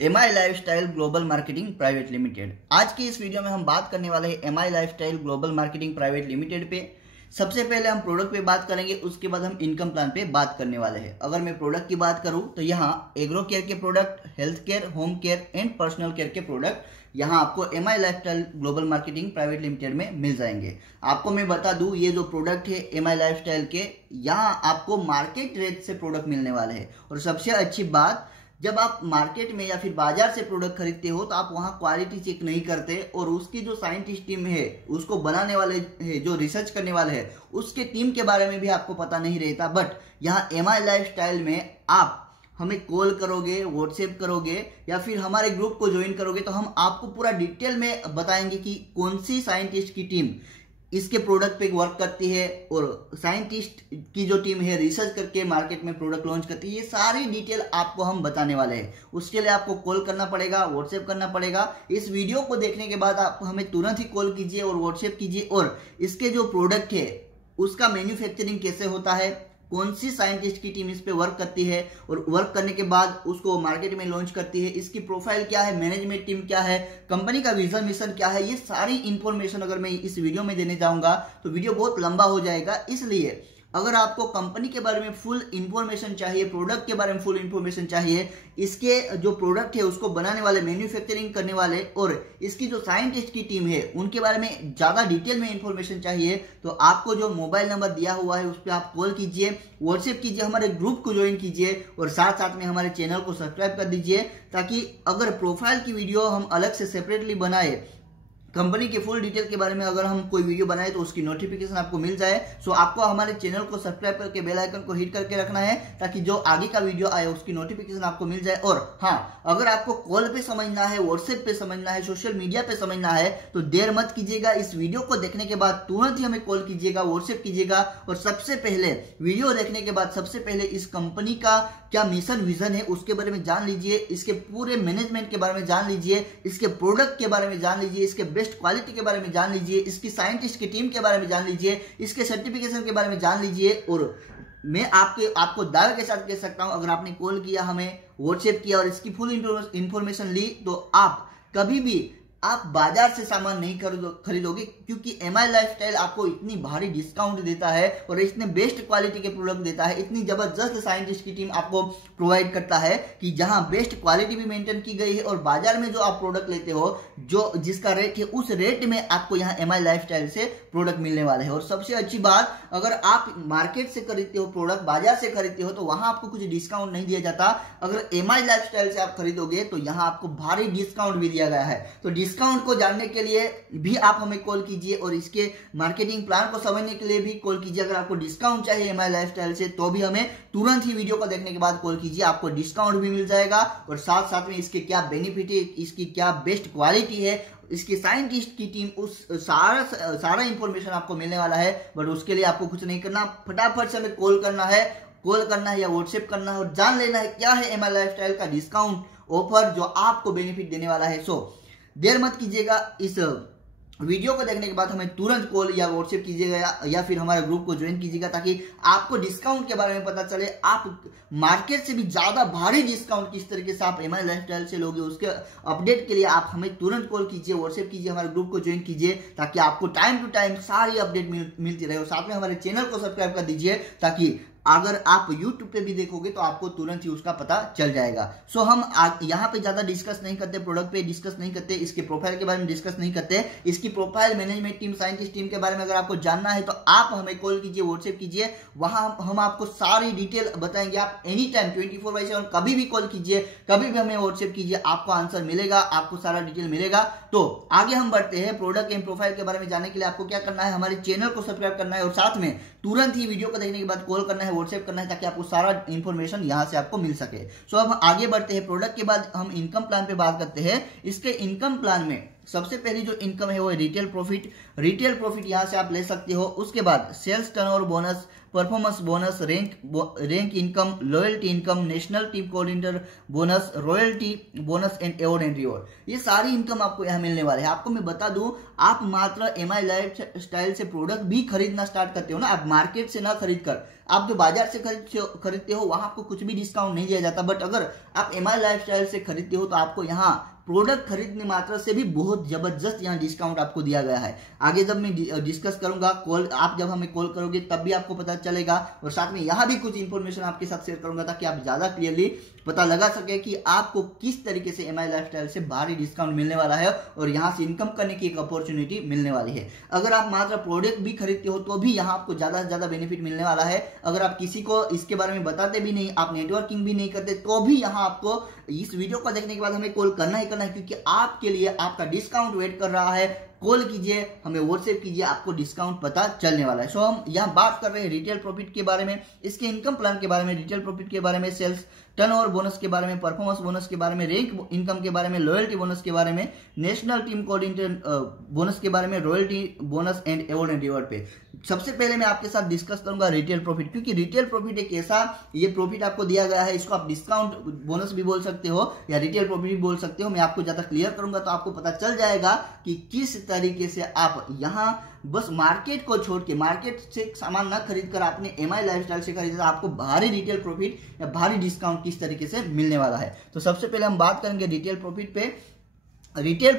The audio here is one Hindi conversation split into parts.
MI lifestyle global marketing private limited. आज की इस वीडियो में हम बात करने वाले हैं MI lifestyle global marketing private limited पे। सबसे पहले हम प्रोडक्ट पे बात करेंगे, उसके बाद हम इनकम प्लान पे बात करने वाले हैं। अगर मैं प्रोडक्ट की बात करूं तो यहाँ एग्रो केयर के product, health care, home care and personal care के प्रोडक्ट यहाँ आपको MI lifestyle global marketing private limited में मिल जाएंगे। आपको मैं बता दूं, ये जो प्रोडक्ट है एमआई लाइफस्टाइल के, यहाँ आपको मार्केट रेट से प्रोडक्ट मिलने वाले हैं। और सबसे अच्छी बात, जब आप मार्केट में या फिर बाजार से प्रोडक्ट खरीदते हो तो आप वहां क्वालिटी चेक नहीं करते और उसकी जो साइंटिस्ट टीम है, उसको बनाने वाले है, जो रिसर्च करने वाले हैं, उसके टीम के बारे में भी आपको पता नहीं रहता। बट यहाँ एमआई लाइफस्टाइल में आप हमें कॉल करोगे, व्हाट्सएप करोगे या फिर हमारे ग्रुप को ज्वाइन करोगे तो हम आपको पूरा डिटेल में बताएंगे कि कौन सी साइंटिस्ट की टीम इसके प्रोडक्ट पे वर्क करती है और साइंटिस्ट की जो टीम है रिसर्च करके मार्केट में प्रोडक्ट लॉन्च करती है। ये सारी डिटेल आपको हम बताने वाले हैं। उसके लिए आपको कॉल करना पड़ेगा, व्हाट्सएप करना पड़ेगा। इस वीडियो को देखने के बाद आप हमें तुरंत ही कॉल कीजिए और व्हाट्सएप कीजिए और इसके जो प्रोडक्ट है उसका मैन्युफैक्चरिंग कैसे होता है, कौन सी साइंटिस्ट की टीम इस पे वर्क करती है और वर्क करने के बाद उसको मार्केट में लॉन्च करती है, इसकी प्रोफाइल क्या है, मैनेजमेंट टीम क्या है, कंपनी का विजन मिशन क्या है, ये सारी इंफॉर्मेशन अगर मैं इस वीडियो में देने जाऊंगा तो वीडियो बहुत लंबा हो जाएगा। इसलिए अगर आपको कंपनी के बारे में फुल इंफॉर्मेशन चाहिए, प्रोडक्ट के बारे में फुल इंफॉर्मेशन चाहिए, इसके जो प्रोडक्ट है उसको बनाने वाले, मैन्युफैक्चरिंग करने वाले और इसकी जो साइंटिस्ट की टीम है उनके बारे में ज्यादा डिटेल में इंफॉर्मेशन चाहिए तो आपको जो मोबाइल नंबर दिया हुआ है उस पर आप कॉल कीजिए, व्हाट्सएप कीजिए, हमारे ग्रुप को ज्वाइन कीजिए और साथ साथ में हमारे चैनल को सब्सक्राइब कर दीजिए, ताकि अगर प्रोफाइल की वीडियो हम अलग से सेपरेटली बनाए, कंपनी के फुल डिटेल के बारे में अगर हम कोई वीडियो बनाए तो उसकी नोटिफिकेशन आपको मिल जाए। सो आपको हमारे चैनल को सब्सक्राइब करके बेल आइकन को हिट करके रखना है ताकि जो आगे का वीडियो आए उसकी नोटिफिकेशन आपको मिल जाए। और हाँ, अगर आपको कॉल पे समझना है, व्हाट्सएप पे समझना है, सोशल मीडिया पे समझना है तो देर मत कीजिएगा। इस वीडियो को देखने के बाद तुरंत ही हमें कॉल कीजिएगा, व्हाट्सएप कीजिएगा और सबसे पहले वीडियो देखने के बाद सबसे पहले इस कंपनी का क्या मिशन विजन है उसके बारे में जान लीजिए, इसके पूरे मैनेजमेंट के बारे में जान लीजिए, इसके प्रोडक्ट के बारे में जान लीजिए, इसके बेस्ट क्वालिटी के बारे में जान लीजिए, इसकी साइंटिस्ट की टीम के बारे में जान लीजिए, इसके सर्टिफिकेशन के बारे में जान लीजिए। और मैं आपको दावे के साथ कह सकता हूं, अगर आपने कॉल किया, हमें व्हाट्सएप किया और इसकी फुल इंफॉर्मेशन ली तो आप कभी भी आप बाजार से सामान नहीं खरीदोगे, क्योंकि एमआई लाइफस्टाइल आपको इतनी भारी डिस्काउंट देता है और इतने बेस्ट क्वालिटी के प्रोडक्ट देता है, इतनी जबरदस्त साइंटिस्ट की टीम आपको प्रोवाइड करता है कि जहां बेस्ट क्वालिटी भी मेंटेन की गई है और बाजार में जो आप प्रोडक्ट लेते हो, जो जिसका रेट है उस रेट में आपको यहाँ एमआई लाइफस्टाइल से प्रोडक्ट मिलने वाले हैं। और सबसे अच्छी बात, अगर आप मार्केट से खरीदते हो प्रोडक्ट, बाजार से खरीदते हो तो वहां आपको कुछ डिस्काउंट नहीं दिया जाता। अगर एमआई लाइफस्टाइल से आप खरीदोगे तो यहाँ आपको भारी डिस्काउंट भी दिया गया है। तो डिस्काउंट को जानने के लिए भी आप हमें कॉल कीजिए और इसके मार्केटिंग प्लान को समझने के लिए भी कॉल कीजिए। अगर आपको डिस्काउंट चाहिए एमआई लाइफस्टाइल से तो भी हमें तुरंत ही वीडियो को देखने के बाद कॉल कीजिए, आपको डिस्काउंट भी मिल जाएगा और साथ साथ में इसके क्या बेनिफिट है, इसकी क्या बेस्ट क्वालिटी है, इसकी साइंटिस्ट की टीम, उस सारा इंफॉर्मेशन आपको मिलने वाला है। बट उसके लिए आपको कुछ नहीं करना, फटाफट से हमें कॉल करना है या व्हाट्सएप करना है और जान लेना है क्या है एमआई लाइफस्टाइल का डिस्काउंट ऑफर जो आपको बेनिफिट देने वाला है। सो देर मत कीजिएगा, इस वीडियो को देखने के बाद हमें तुरंत कॉल या व्हाट्सएप कीजिएगा या फिर हमारे ग्रुप को ज्वाइन कीजिएगा ताकि आपको डिस्काउंट के बारे में पता चले। आप मार्केट से भी ज्यादा भारी डिस्काउंट किस तरीके से आप एमआई लाइफस्टाइल से लोगे, उसके अपडेट के लिए आप हमें तुरंत कॉल कीजिए, व्हाट्सएप कीजिए, हमारे ग्रुप को ज्वाइन कीजिए ताकि आपको टाइम टू टाइम सारी अपडेट मिलती रहे। और साथ में हमारे चैनल को सब्सक्राइब कर दीजिए ताकि अगर आप YouTube पे भी देखोगे तो आपको तुरंत ही उसका पता चल जाएगा। सो हम यहाँ पे ज्यादा डिस्कस नहीं करते, प्रोडक्ट पे डिस्कस नहीं करते, इसके प्रोफाइल के बारे में डिस्कस नहीं करते। इसकी profile, management team, scientist team के बारे में अगर आपको जानना है तो आप हमें कॉल कीजिए, व्हाट्सएप कीजिए, वहां हम आपको सारी डिटेल बताएंगे। आप एनी टाइम 24/7 कभी भी कॉल कीजिए, कभी भी हमें व्हाट्सएप कीजिए, आपको आंसर मिलेगा, आपको सारा डिटेल मिलेगा। तो आगे हम बढ़ते हैं। प्रोडक्ट एंड प्रोफाइल के बारे में जानने के लिए आपको क्या करना है, हमारे चैनल को सब्सक्राइब करना है और साथ में तुरंत ही वीडियो को देखने के बाद कॉल करना है, व्हाट्सएप करना है ताकि आपको सारा इंफॉर्मेशन यहां से आपको मिल सके। सो अब आगे बढ़ते हैं। प्रोडक्ट के बाद हम इनकम प्लान पे बात करते हैं। इसके इनकम प्लान में सबसे पहली जो इनकम है वो है रिटेल प्रॉफिट। रिटेल प्रॉफिट यहाँ से आप ले सकते हो। उसके बाद sales turnover bonus, performance bonus, rank income, loyalty income, national team coordinator bonus, royalty bonus and award and reward. ये सारी इनकम आपको यहाँ मिलने वाले हैं। आपको मैं बता दूं, आप मात्र एमआई लाइफ स्टाइल से प्रोडक्ट भी खरीदना स्टार्ट करते हो ना, आप मार्केट से ना खरीद कर, आप जो बाजार से खरीदते हो वहां आपको कुछ भी डिस्काउंट नहीं दिया जाता। बट अगर आप एमआई लाइफ स्टाइल से खरीदते हो तो आपको यहाँ प्रोडक्ट खरीदने मात्र से भी बहुत जबरदस्त यहाँ डिस्काउंट आपको दिया गया है। आगे जब मैं डिस्कस करूंगा, कॉल आप जब हमें कॉल करोगे तब भी आपको पता चलेगा, और साथ में यहाँ भी कुछ इंफॉर्मेशन आपके साथ शेयर करूंगा ताकि आप ज्यादा क्लियरली पता लगा सके कि आपको किस तरीके से एमआई लाइफस्टाइल से भारी डिस्काउंट मिलने वाला है और यहाँ से इनकम करने की एक अपॉर्चुनिटी मिलने वाली है। अगर आप मात्र प्रोडक्ट भी खरीदते हो तो भी यहाँ आपको ज्यादा से ज्यादा बेनिफिट मिलने वाला है। अगर आप किसी को इसके बारे में बताते भी नहीं, आप नेटवर्किंग भी नहीं करते, तो भी यहाँ आपको इस वीडियो को देखने के बाद हमें कॉल करना ही करना है, क्योंकि आपके लिए आपका डिस्काउंट वेट कर रहा है। कॉल कीजिए, हमें व्हाट्सएप कीजिए, आपको डिस्काउंट पता चलने वाला है। सो हम यहाँ बात कर रहे हैं रिटेल प्रॉफिट के बारे में, इसके इनकम प्लान के बारे में, रिटेल प्रॉफिट के बारे में, सेल्स टर्नओवर बोनस के बारे में, परफॉर्मेंस बोनस के बारे में, रैंक इनकम के बारे में, लॉयल्टी बोनस के बारे में, नेशनल टीम कोऑर्डिनेटर बोनस के बारे में, royalty bonus and award and reward पे। सबसे पहले मैं आपके साथ डिस्कस करूंगा रिटेल प्रॉफिट, क्योंकि रिटेल प्रॉफिट एक ऐसा ये प्रॉफिट आपको दिया गया है, इसको आप डिस्काउंट बोनस भी बोल सकते हो या रिटेल प्रॉफिट भी बोल सकते हो। मैं आपको ज्यादा क्लियर करूंगा तो आपको पता चल जाएगा कि किस तरीके से आप यहाँ बस मार्केट को छोड़ के, मार्केट से सामान ना खरीद कर आपने एमआई लाइफस्टाइल से खरीदा, आपको भारी रिटेल प्रॉफिट या भारी डिस्काउंट किस तरीके से मिलने वाला है। तो सबसे पहले हम बात करेंगे रिटेल प्रॉफिट पे। रिटेल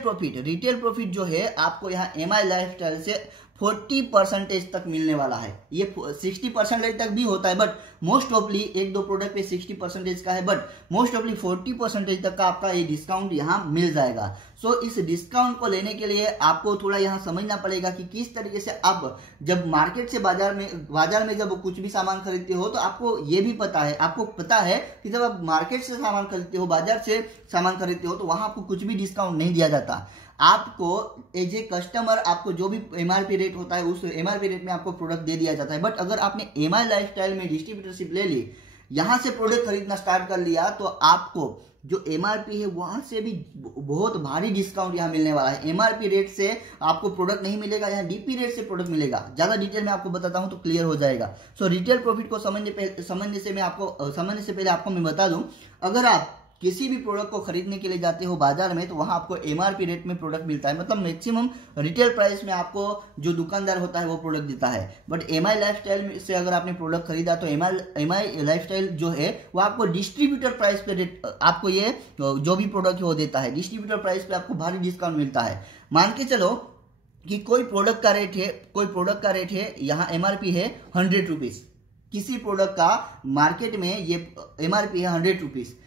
प्रॉफिट जो है आपको यहाँ एमआई लाइफस्टाइल से 40% तक मिलने वाला है। ये 60% तक भी होता है, बट मोस्ट ऑफली एक दो प्रोडक्ट पे 60% का है, बट मोस्ट ऑफली 40% तक का आपका ये डिस्काउंट यहाँ मिल जाएगा। सो इस डिस्काउंट को लेने के लिए आपको थोड़ा यहाँ समझना पड़ेगा कि किस तरीके से आप जब मार्केट से बाजार में जब कुछ भी सामान खरीदते हो तो आपको ये भी पता है, आपको पता है कि जब आप मार्केट से सामान खरीदते हो, बाजार से सामान खरीदते हो, तो वहां आपको कुछ भी डिस्काउंट नहीं दिया जाता। आपको एज ए कस्टमर आपको जो भी एमआरपी रेट होता है उस एमआरपी रेट में आपको प्रोडक्ट दे दिया जाता है। बट अगर आपने एमआई लाइफस्टाइल में डिस्ट्रीब्यूटरशिप ले ली, यहां से प्रोडक्ट खरीदना स्टार्ट कर लिया, तो आपको जो एमआरपी है वहां से भी बहुत भारी डिस्काउंट यहाँ मिलने वाला है। एमआरपी रेट से आपको प्रोडक्ट नहीं मिलेगा, यहाँ डीपी रेट से प्रोडक्ट मिलेगा। ज्यादा डिटेल में आपको बताता हूं तो क्लियर हो जाएगा। सो रिटेल प्रॉफिट को समझने से पहले आपको मैं बता दूं, अगर आप किसी भी प्रोडक्ट को खरीदने के लिए जाते हो बाजार में, तो वहां आपको एमआरपी रेट में प्रोडक्ट मिलता है, मतलब मैक्सिमम रिटेल प्राइस में आपको जो दुकानदार होता है वो प्रोडक्ट देता है। बट एमआई लाइफस्टाइल से अगर आपने प्रोडक्ट खरीदा तो एमआई लाइफस्टाइल जो है वो आपको डिस्ट्रीब्यूटर प्राइस पे रेट, आपको ये जो भी प्रोडक्ट है वो देता है, डिस्ट्रीब्यूटर प्राइस पे आपको भारी डिस्काउंट मिलता है। मान के चलो कि कोई प्रोडक्ट का रेट है यहाँ एमआरपी है 100 रुपीज, किसी प्रोडक्ट का मार्केट में ये एमआरपी है 100 रुपीज।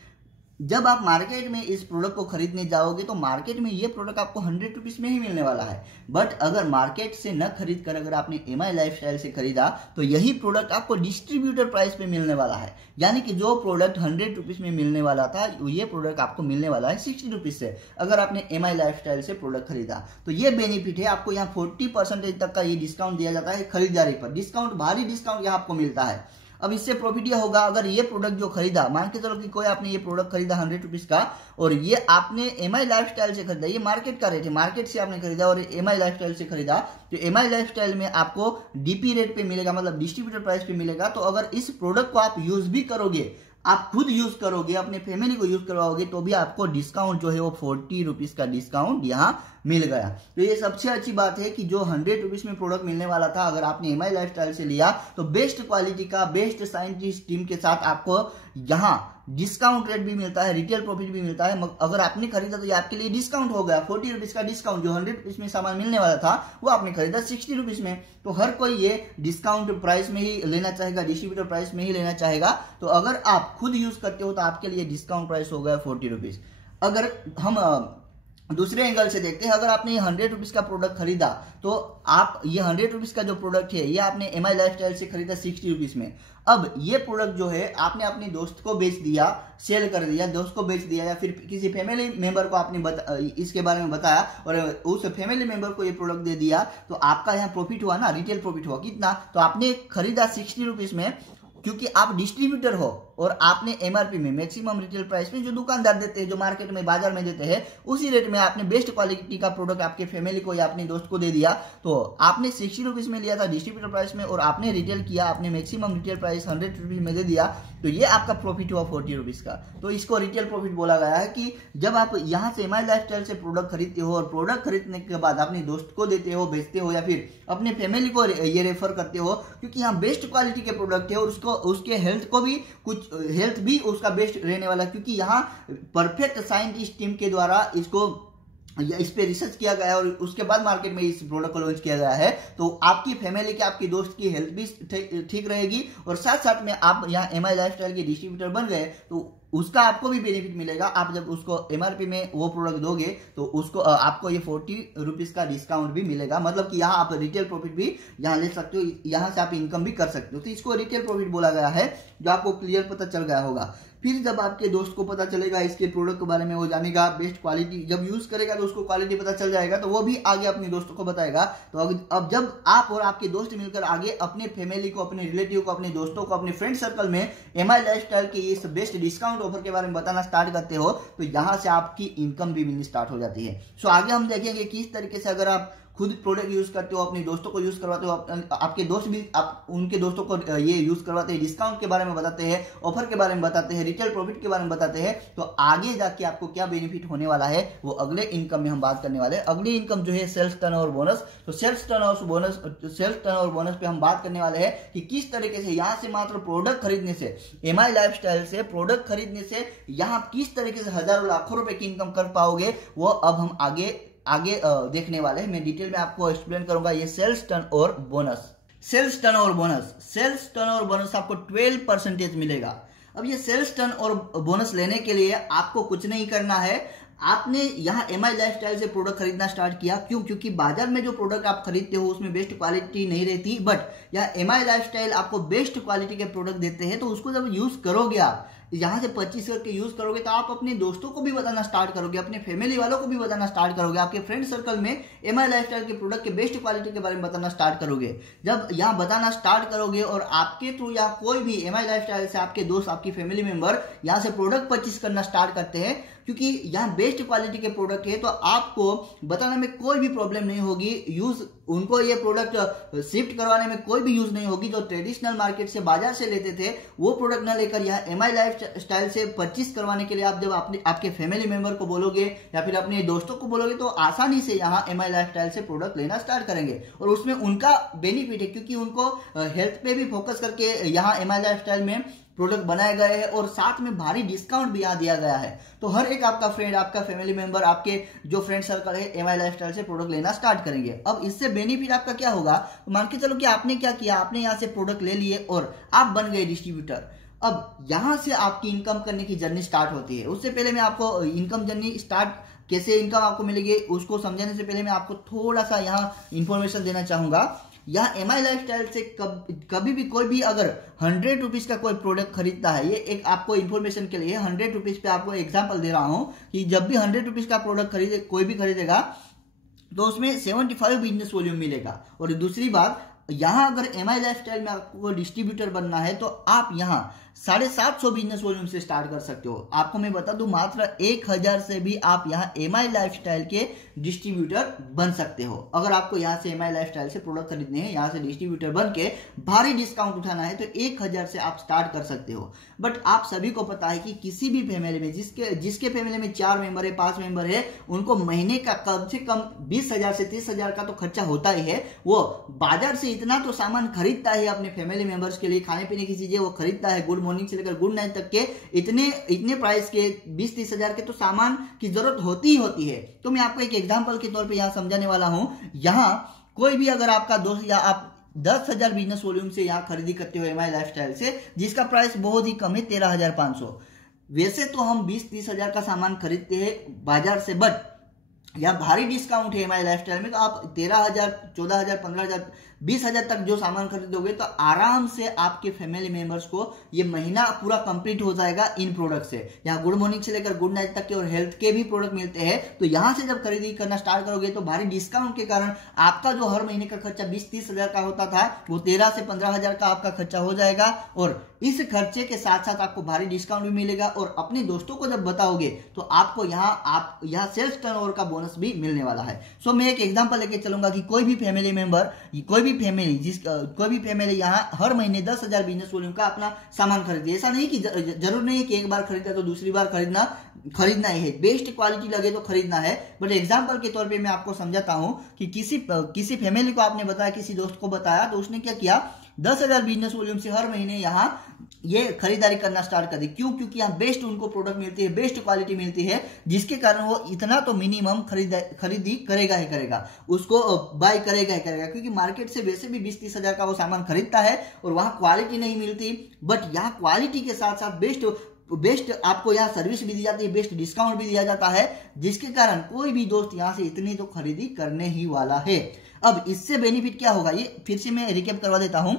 जब आप मार्केट में इस प्रोडक्ट को खरीदने जाओगे तो मार्केट में ये प्रोडक्ट आपको 100 रुपीज में ही मिलने वाला है। बट अगर मार्केट से न खरीद कर अगर आपने एमआई लाइफस्टाइल से खरीदा तो यही प्रोडक्ट आपको डिस्ट्रीब्यूटर प्राइस पे मिलने वाला है। यानी कि जो प्रोडक्ट 100 रुपीज में मिलने वाला था, ये प्रोडक्ट आपको मिलने वाला है 60 रुपीज से, अगर आपने एमआई लाइफस्टाइल से प्रोडक्ट खरीदा। तो ये बेनिफिट है, आपको यहाँ 40% तक का ये डिस्काउंट दिया जाता है खरीदारी पर। डिस्काउंट, भारी डिस्काउंट यहाँ आपको मिलता है। अब इससे प्रॉफिट यह होगा, अगर ये प्रोडक्ट जो खरीदा, मान के चलो कि कोई आपने ये प्रोडक्ट खरीदा 100 रुपीज का और ये आपने एमआई लाइफस्टाइल से खरीदा, ये मार्केट का रेट है, मार्केट से आपने खरीदा और एमआई लाइफस्टाइल से खरीदा, तो एमआई लाइफस्टाइल में आपको डीपी रेट पे मिलेगा, मतलब डिस्ट्रीब्यूटर प्राइस पे मिलेगा। तो अगर इस प्रोडक्ट को आप यूज भी करोगे, आप खुद यूज करोगे, अपने फैमिली को यूज करवाओगे, तो भी आपको डिस्काउंट जो है वो 40 रुपीज का डिस्काउंट यहाँ मिल गया। तो ये सबसे अच्छी बात है कि जो 100 रुपीज में प्रोडक्ट मिलने वाला था, अगर आपने एमआई लाइफस्टाइल से लिया तो बेस्ट क्वालिटी का, बेस्ट साइंटिस्ट टीम के साथ आपको यहाँ डिस्काउंट रेट भी मिलता है, रिटेल प्रॉफिट भी मिलता है। अगर आपने खरीदा तो ये आपके लिए डिस्काउंट हो गया, 40 रुपीज का डिस्काउंट। जो 100 रुपीज में सामान मिलने वाला था वो आपने खरीदा 60 रुपीज में। तो हर कोई ये डिस्काउंट प्राइस में ही लेना चाहेगा, डिस्ट्रीब्यूटर प्राइस में ही लेना चाहेगा। तो अगर आप खुद यूज करते हो तो आपके लिए डिस्काउंट प्राइस हो गया 40 रुपीज। अगर हम दूसरे एंगल से देखते हैं, अगर आपने 100 रुपीज का प्रोडक्ट खरीदा तो आप ये 100 रुपीज का जो प्रोडक्ट है ये आपने एमआई लाइफस्टाइल से खरीदा 60 रुपीज में। अब ये प्रोडक्ट जो है आपने अपने दोस्त को बेच दिया, सेल कर दिया, दोस्त को बेच दिया, या फिर किसी फैमिली मेंबर को आपने इसके बारे में बताया और उस फैमिली मेंबर को ये प्रोडक्ट दे दिया, तो आपका यहाँ प्रॉफिट हुआ ना, रिटेल प्रॉफिट हुआ। कितना? तो आपने खरीदा 60 रुपीज में क्योंकि आप डिस्ट्रीब्यूटर हो और आपने एमआरपी में मैक्सिमम रिटेल प्राइस में जो दुकानदार देते हैं, जो मार्केट में बाजार में देते हैं, उसी रेट में आपने बेस्ट क्वालिटी का प्रोडक्ट आपके फैमिली को या अपने दोस्त को दे दिया। तो आपने 60 रुपीज में लिया था डिस्ट्रीब्यूटर प्राइस में और आपने रिटेल किया, आपने मैक्सिमम रिटेल प्राइस 100 रुपीज में दे दिया, तो ये आपका प्रॉफिट हुआ 40 रुपीज का। तो इसको रिटेल प्रॉफिट बोला गया है कि जब आप यहाँ से एमआई लाइफस्टाइल से प्रोडक्ट खरीदते हो और प्रोडक्ट खरीदने के बाद अपने दोस्त को देते हो, बेचते हो या फिर अपने फैमिली को ये रेफर करते हो, क्योंकि यहाँ बेस्ट क्वालिटी के प्रोडक्ट है और उसको उसके हेल्थ को भी कुछ हेल्थ भी उसका बेस्ट रहने वाला, क्योंकि यहाँ परफेक्ट साइंटिस्ट टीम के द्वारा इस पे रिसर्च किया गया है और उसके बाद मार्केट में इस प्रोडक्ट को लॉन्च किया गया है। तो आपकी फैमिली के, आपकी दोस्त की हेल्थ भी ठीक रहेगी और साथ साथ में आप यहाँ एमआई लाइफस्टाइल के डिस्ट्रीब्यूटर बन गए तो उसका आपको भी बेनिफिट मिलेगा। आप जब उसको एमआरपी में वो प्रोडक्ट दोगे तो उसको आपको ये 40 रुपीज का डिस्काउंट भी मिलेगा, मतलब कि यहाँ आप रिटेल प्रॉफिट भी यहाँ ले सकते हो, यहाँ से आप इनकम भी कर सकते हो। तो इसको रिटेल प्रॉफिट बोला गया है, जो आपको क्लियर पता चल गया होगा। फिर जब आपके दोस्त को पता चलेगा इसके प्रोडक्ट के बारे में, वो जानेगा बेस्ट क्वालिटी, जब यूज करेगा तो उसको क्वालिटी पता चल जाएगा, तो वो भी आगे अपने दोस्तों को बताएगा। तो अब जब आप और आपके दोस्त मिलकर आगे अपने फैमिली को, अपने रिलेटिव को, अपने दोस्तों को, अपने फ्रेंड सर्कल में एमआई लाइफस्टाइल के इस बेस्ट डिस्काउंट ऑफर के बारे में बताना स्टार्ट करते हो, तो यहाँ से आपकी इनकम भी मिलनी स्टार्ट हो जाती है। सो आगे हम देखेंगे किस तरीके से अगर आप खुद प्रोडक्ट यूज करते हो, अपने दोस्तों को यूज करवाते हो, आपके दोस्त भी आप उनके दोस्तों को ये यूज करवाते हैं, डिस्काउंट के बारे में बताते हैं, ऑफर के बारे में बताते हैं, रिटेल प्रॉफिट के बारे में बताते हैं, तो आगे जाके आपको क्या बेनिफिट होने वाला है वो अगले इनकम में हम बात करने वाले हैं। अगली इनकम जो है सेल्स टर्नओवर बोनस। तो सेल्स टर्नओवर बोनस पे हम बात करने वाले हैं कि किस तरीके से यहाँ से मात्र प्रोडक्ट खरीदने से, एमआई लाइफस्टाइल से प्रोडक्ट खरीदने से यहाँ किस तरीके से हजारों लाखों रुपए की इनकम कर पाओगे, वो अब हम आगे देखने वाले हैं। मैं डिटेल में आपको एक्सप्लेन करूंगा। ये sales turnover bonus, sales turnover bonus आपको 12% मिलेगा। अब ये सेल्स टर्नओवर बोनस लेने के लिए आपको कुछ नहीं करना है, आपने यहाँ एमआई लाइफस्टाइल से प्रोडक्ट खरीदना स्टार्ट किया। क्यों? क्योंकि बाजार में जो प्रोडक्ट आप खरीदते हो उसमें बेस्ट क्वालिटी नहीं रहती, बट यहाँ एमआई लाइफस्टाइल आपको बेस्ट क्वालिटी के प्रोडक्ट देते हैं। तो उसको जब यूज करोगे, आप यहाँ से 25 करके यूज करोगे, तो आप अपने दोस्तों को भी बताना स्टार्ट करोगे, अपने फैमिली वालों को भी बताना स्टार्ट करोगे, आपके फ्रेंड सर्कल में एमआई लाइफस्टाइल के प्रोडक्ट के बेस्ट क्वालिटी के बारे में बताना स्टार्ट करोगे। जब यहाँ बताना स्टार्ट करोगे और आपके थ्रू या कोई भी एमआई लाइफस्टाइल से आपके दोस्त, आपकी फैमिली मेंबर यहाँ से प्रोडक्ट परचेस करना स्टार्ट करते हैं, क्योंकि यहाँ बेस्ट क्वालिटी के प्रोडक्ट है, तो आपको बताने में कोई भी प्रॉब्लम नहीं होगी। यूज उनको ये प्रोडक्ट शिफ्ट करवाने में कोई भी यूज नहीं होगी। जो ट्रेडिशनल मार्केट से, बाजार से लेते थे, वो प्रोडक्ट ना लेकर यहाँ एमआई लाइफस्टाइल से परचेस करवाने के लिए आप जब आपके फैमिली मेंबर को बोलोगे या फिर अपने दोस्तों को बोलोगे, तो आसानी से यहाँ एमआई लाइफस्टाइल से प्रोडक्ट लेना स्टार्ट करेंगे। और उसमें उनका बेनिफिट है, क्योंकि उनको हेल्थ पे भी फोकस करके यहाँ एमआई लाइफस्टाइल में प्रोडक्ट बनाए गए हैं और साथ में भारी डिस्काउंट भी यहाँ दिया गया है। तो हर एक आपका फ्रेंड, आपका फैमिली मेंबर, आपके जो फ्रेंड सर्कल है एमआई लाइफस्टाइल से प्रोडक्ट लेना स्टार्ट करेंगे। अब इससे बेनिफिट आपका क्या होगा, तो मान के चलो कि आपने क्या किया, आपने यहाँ से प्रोडक्ट ले लिए और आप बन गए डिस्ट्रीब्यूटर। अब यहाँ से आपकी इनकम करने की जर्नी स्टार्ट होती है। उससे पहले मैं आपको इनकम जर्नी स्टार्ट, कैसे इनकम आपको मिलेगी उसको समझाने से पहले मैं आपको थोड़ा सा यहाँ इंफॉर्मेशन देना चाहूंगा। यहाँ एमआई लाइफस्टाइल से कभी भी कोई भी अगर 100 रुपीज का कोई प्रोडक्ट खरीदता है, ये एक आपको इन्फॉर्मेशन के लिए 100 रुपीज पे आपको एग्जांपल दे रहा हूँ कि जब भी 100 रुपीज का प्रोडक्ट कोई भी खरीदेगा तो उसमें 75 बिजनेस वॉल्यूम मिलेगा। और दूसरी बात, यहाँ अगर एमआई लाइफस्टाइल में आपको डिस्ट्रीब्यूटर बनना है तो आप यहाँ 750 बिजनेस वॉल्यूम से स्टार्ट कर सकते हो। आपको मैं बता दूं, मात्र 1000 से भी आप यहाँ एमआई लाइफस्टाइल के डिस्ट्रीब्यूटर बन सकते हो। अगर आपको यहाँ से एमआई लाइफस्टाइल से प्रोडक्ट खरीदने हैं, यहाँ से डिस्ट्रीब्यूटर बन के भारी डिस्काउंट उठाना है, तो 1000 से आप स्टार्ट कर सकते हो। बट आप सभी को पता है कि किसी भी फैमिली में, जिसके फैमिली में 4 मेंबर है, 5 मेंबर है, उनको महीने का कम से कम 20,000 से 30,000 का तो खर्चा होता ही है। वो बाजार से इतना तो सामान खरीदता है अपने फैमिली मेंबर्स के लिए, खाने पीने की चीजें वो खरीदता है, गुड मॉर्निंग से लेकर गुड नाइट तक के इतने प्राइस के 20-30 हजार के तो सामान की जरूरत होती ही होती है। तो मैं आपको एक एग्जांपल के तौर पे यहाँ समझाने वाला हूं। यहाँ कोई भी अगर आपका दोस्त या आप 10,000 बिजनेस वॉल्यूम से यहाँ खरीदी करते हो एमआई लाइफस्टाइल से, जिसका प्राइस बहुत ही कम है 13,500। वैसे तो हम 20-30 हजार का सामान खरीदते हैं बाजार से, बट या भारी डिस्काउंट है एमआई लाइफस्टाइल में, तो आप 13,000, 14,000, 15,000 20,000 तक जो सामान खरीदोगे तो आराम से आपके फैमिली मेंबर्स को ये महीना पूरा कंप्लीट हो जाएगा इन प्रोडक्ट से। यहाँ गुड मॉर्निंग से लेकर गुड नाइट तक के और हेल्थ के भी प्रोडक्ट मिलते हैं। तो यहाँ से जब खरीदी करना स्टार्ट करोगे तो भारी डिस्काउंट के कारण आपका जो हर महीने का खर्चा 20-30 हजार का होता था वो 13 से 15 हजार का आपका खर्चा हो जाएगा। और इस खर्चे के साथ साथ आपको भारी डिस्काउंट भी मिलेगा और अपने दोस्तों को जब बताओगे तो आपको यहाँ सेल्स टर्नओवर का बोनस भी मिलने वाला है। सो मैं एक एग्जांपल लेके चलूंगा कि कोई भी फैमिली मेंबर, कोई भी फैमिली यहाँ हर महीने 10,000 बिजनेस वॉल्यूम का अपना सामान खरीदे। ऐसा नहीं कि जरूर नहीं कि एक बार खरीदा तो दूसरी बार खरीदना ही है, बेस्ट क्वालिटी लगे तो खरीदना है। बट एग्जांपल के तौर पे मैं आपको समझाता हूं कि किसी फैमिली को आपने बताया, किसी दोस्त को बताया, तो उसने क्या किया, 10,000 बिजनेस वॉल्यूम से हर महीने यहाँ ये खरीदारी करना स्टार्ट कर दी। क्यों? क्योंकि यहाँ बेस्ट उनको प्रोडक्ट मिलती है, बेस्ट क्वालिटी मिलती है, जिसके कारण वो इतना तो मिनिमम खरीदी करेगा ही करेगा, उसको बाय करेगा ही करेगा। क्योंकि मार्केट से वैसे भी 20-30 हजार का वो सामान खरीदता है और वहां क्वालिटी नहीं मिलती, बट यहाँ क्वालिटी के साथ साथ बेस्ट आपको यहाँ सर्विस भी दी जाती है, बेस्ट डिस्काउंट भी दिया जाता है, जिसके कारण कोई भी दोस्त यहाँ से इतनी तो खरीदी करने ही वाला है। अब इससे बेनिफिट क्या होगा, ये फिर से मैं रिकैप करवा देता हूँ।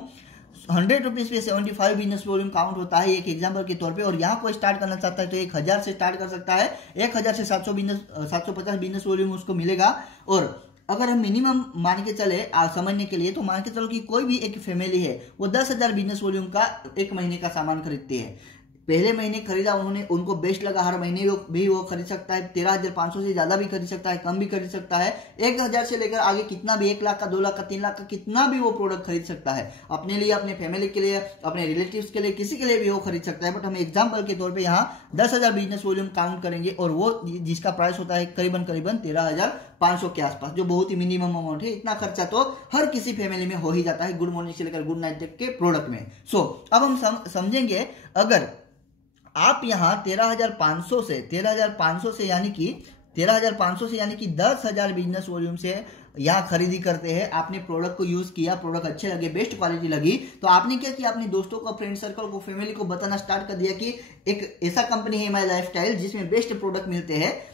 100 रुपीज पे 75 बिजनेस वॉल्यूम काउंट होता है एक एग्जांपल के तौर पे। और यहाँ कोई स्टार्ट करना चाहता है तो 1000 से स्टार्ट कर सकता है, 1000 से 750 बिजनेस वॉल्यूम उसको मिलेगा। और अगर हम मिनिमम मान के चले समझने के लिए, तो मान के चलो कि कोई भी एक फैमिली है वो 10,000 बिजनेस वॉल्यूम का एक महीने का सामान खरीदती है। पहले महीने खरीदा उनको बेस्ट लगा, हर महीने भी वो खरीद सकता है, 13,500 से ज्यादा भी खरीद सकता है, कम भी खरीद सकता है, 1,000 से लेकर आगे कितना भी, 1 लाख का, 2 लाख का, 3 लाख का, कितना भी वो प्रोडक्ट खरीद सकता है अपने लिए, अपने फैमिली के लिए, अपने रिलेटिव्स के लिए, किसी के लिए भी वो खरीद सकता है। बट हम एग्जाम्पल के तौर पर यहाँ 10,000 बिजनेस वॉल्यूम काउंट करेंगे और वो जिसका प्राइस होता है करीबन 13,500 के आसपास, जो बहुत ही मिनिमम अमाउंट है। इतना खर्चा तो हर किसी फैमिली में हो ही जाता है गुड मॉर्निंग से लेकर गुड नाइट तक के प्रोडक्ट में। अब हम समझेंगे, अगर आप यहाँ 13,500 से यानी कि 10,000 बिजनेस वॉल्यूम से यहाँ खरीदी करते हैं, आपने प्रोडक्ट को यूज किया, प्रोडक्ट अच्छे लगे, बेस्ट क्वालिटी लगी, तो आपने क्या किया, अपने दोस्तों को, फ्रेंड सर्कल को, फैमिली को बताना स्टार्ट कर दिया कि एक ऐसा कंपनी है एमआई लाइफस्टाइल जिसमें बेस्ट प्रोडक्ट मिलते हैं।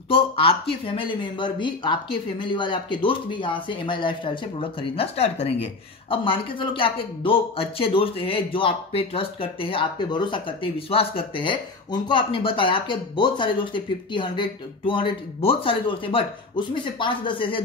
तो आपके फैमिली मेंबर भी, आपके फैमिली वाले, आपके दोस्त भी यहाँ से एमआई लाइफस्टाइल से प्रोडक्ट खरीदना स्टार्ट करेंगे। अब मान के चलो कि आपके 2 अच्छे दोस्त हैं जो आप पे ट्रस्ट करते हैं, आप पे भरोसा करते हैं, विश्वास करते हैं, उनको आपने बताया। आपके बहुत सारे दोस्त हैं, 50, 100, 200 बहुत सारे दोस्त हैं, बट उसमें से 5-10 ऐसे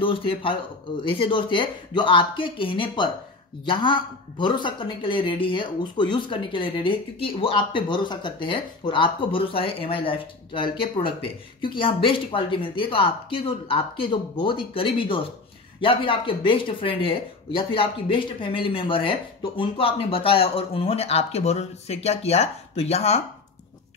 दोस्त हैं जो आपके कहने पर यहाँ भरोसा करने के लिए रेडी है, उसको यूज करने के लिए रेडी है, क्योंकि वो आप पे भरोसा करते हैं और आपको भरोसा है एमआई लाइफस्टाइल के प्रोडक्ट पे, क्योंकि यहाँ बेस्ट क्वालिटी मिलती है। तो आपके जो बहुत ही करीबी दोस्त या फिर आपके बेस्ट फ्रेंड है या फिर आपकी बेस्ट फैमिली मेंबर है, तो उनको आपने बताया और उन्होंने आपके भरोसे से क्या किया, तो यहाँ